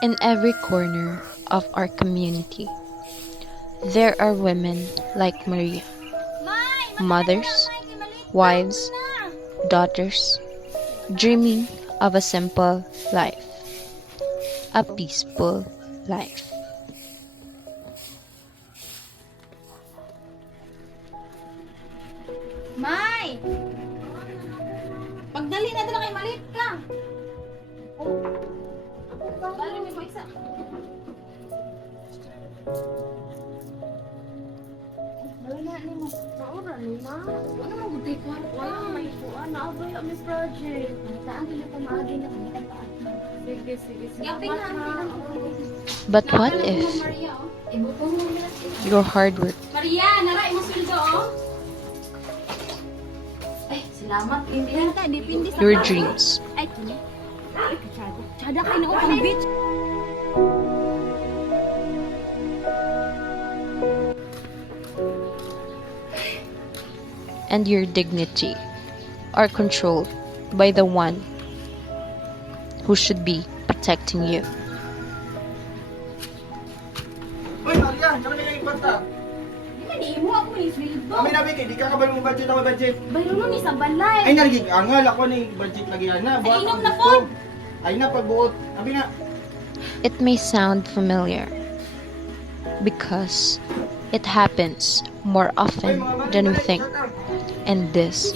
In every corner of our community, there are women like Maria, mothers, wives, daughters, dreaming of a simple life, a peaceful life. May! Pagdali na doon kay malit ka. Dali mo pa isa. Dali na ni mo. Naura ni ma. Ano mo gudi ko? Wala may kuan na abay ang Miss Project. Saan nila pa maagi na kami pa. Sige, sige. Yapin na. But what if Maria, oh. Ibutong mo nila. your hard work Maria, naray mo sweldo, oh. Ay, salamat. Pindihan ka, dipindi sa your dreams Ay, kini. Ay, kachada. Chada kayo na upang bitch. and your dignity are controlled by the one who should be protecting you? Hoy, Maria, naman na yung bata. Di man, iimo ako ni sweldo. Kami nabi kay, di ka kabalo mo budget ako budget. Bayro nun ni sa balay. Ay, naging angal ako ni budget lagi na. Ay, inom ang na gusto. po. Ay na, pagbuot. Sabi na. It may sound familiar because it happens more often than we think, and this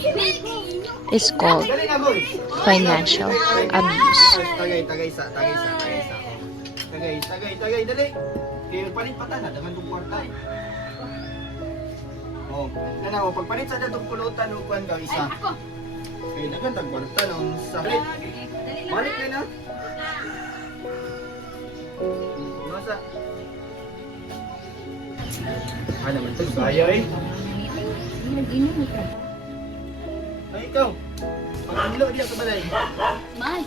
is called Dali na, boy. financial abuse. Tagay, tagay, dali. Kaya palit-patan na, daman itong kwarta. Oh, na o, pagpalit sa datong pulutan ng kuwan ka, isa. Ako. Kaya nagandang kwarta nung sa palit. Balik na na. Masa? Ano naman ito? Kaya eh. Nag-inom ka. Ay, ikaw. Pag-ilo diya sa balay. Mas.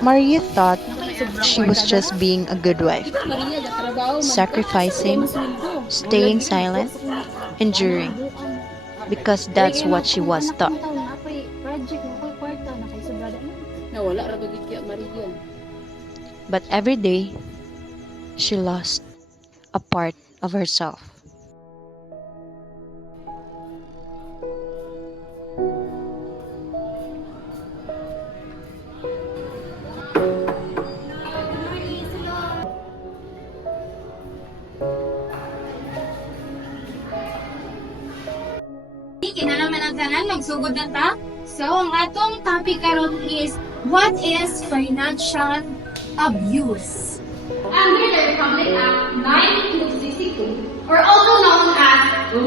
Maria thought she was just being a good wife, Maria, trabaho. sacrificing, staying silent, enduring, because that's what she was taught. Nawala ra bagid kay Maria. But every day, she lost a part of herself. Kinalaman ang tanan, magsugod na ta. So, ang atong topic karon is, what is financial abuse? Under the Republic Act 1962, or also known as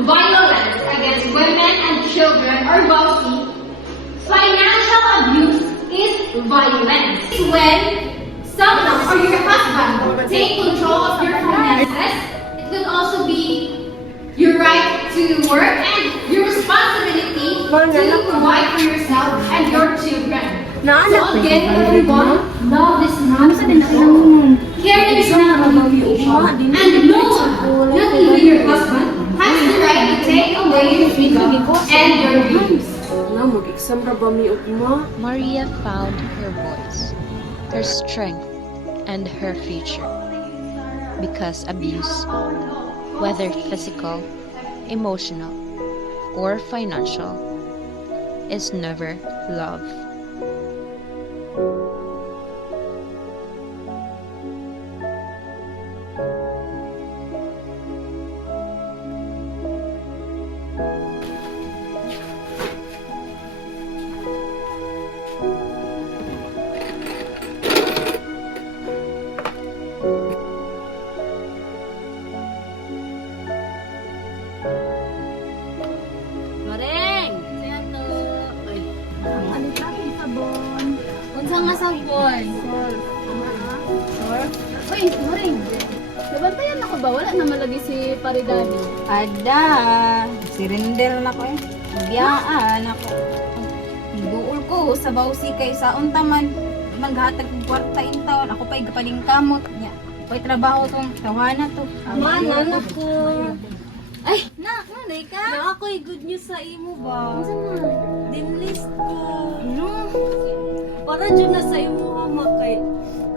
violence against women and children or VAUCI, financial abuse is violence. When someone or your husband take control of your finances, it could also be your right to work and your responsibility to provide for yourself and your children. So again, everyone, love is not caring is not an obligation, and no one, not even your husband, has the right to take away your freedom and your dreams. Maria found her voice, her strength, and her future. Because abuse, whether physical, emotional, or financial, is never love. Mareng! Siya to. Ay. Ano ka sabon? Unsa nga sabon? Uy, Mareng. Nabantayan ako ba? Wala naman lagi si Paridani. Ada, si Rindel na ko eh. Biyaan ako. Duol ko sa bawsi kay sa untaman. Maghatag ng kwarta in taon. Ako pa'y gapaling kamot. Nya. Pa'y trabaho tong tawana to. Mana na ko. Ay, nanay ka? Na ako'y good news sa imo ba? Dinlist ko. Ano? Para dyan na sa imo ama kay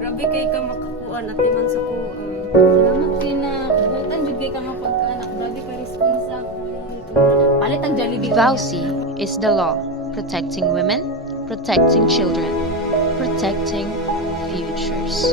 grabe grabe kay ka makakuan at man sa kuan. Salamat kayo na. Butan jud kay ka nga pagkaanak. Grabe ka responsible. Palit ang Jollibee. VAUSI is the law protecting women, protecting children, protecting futures.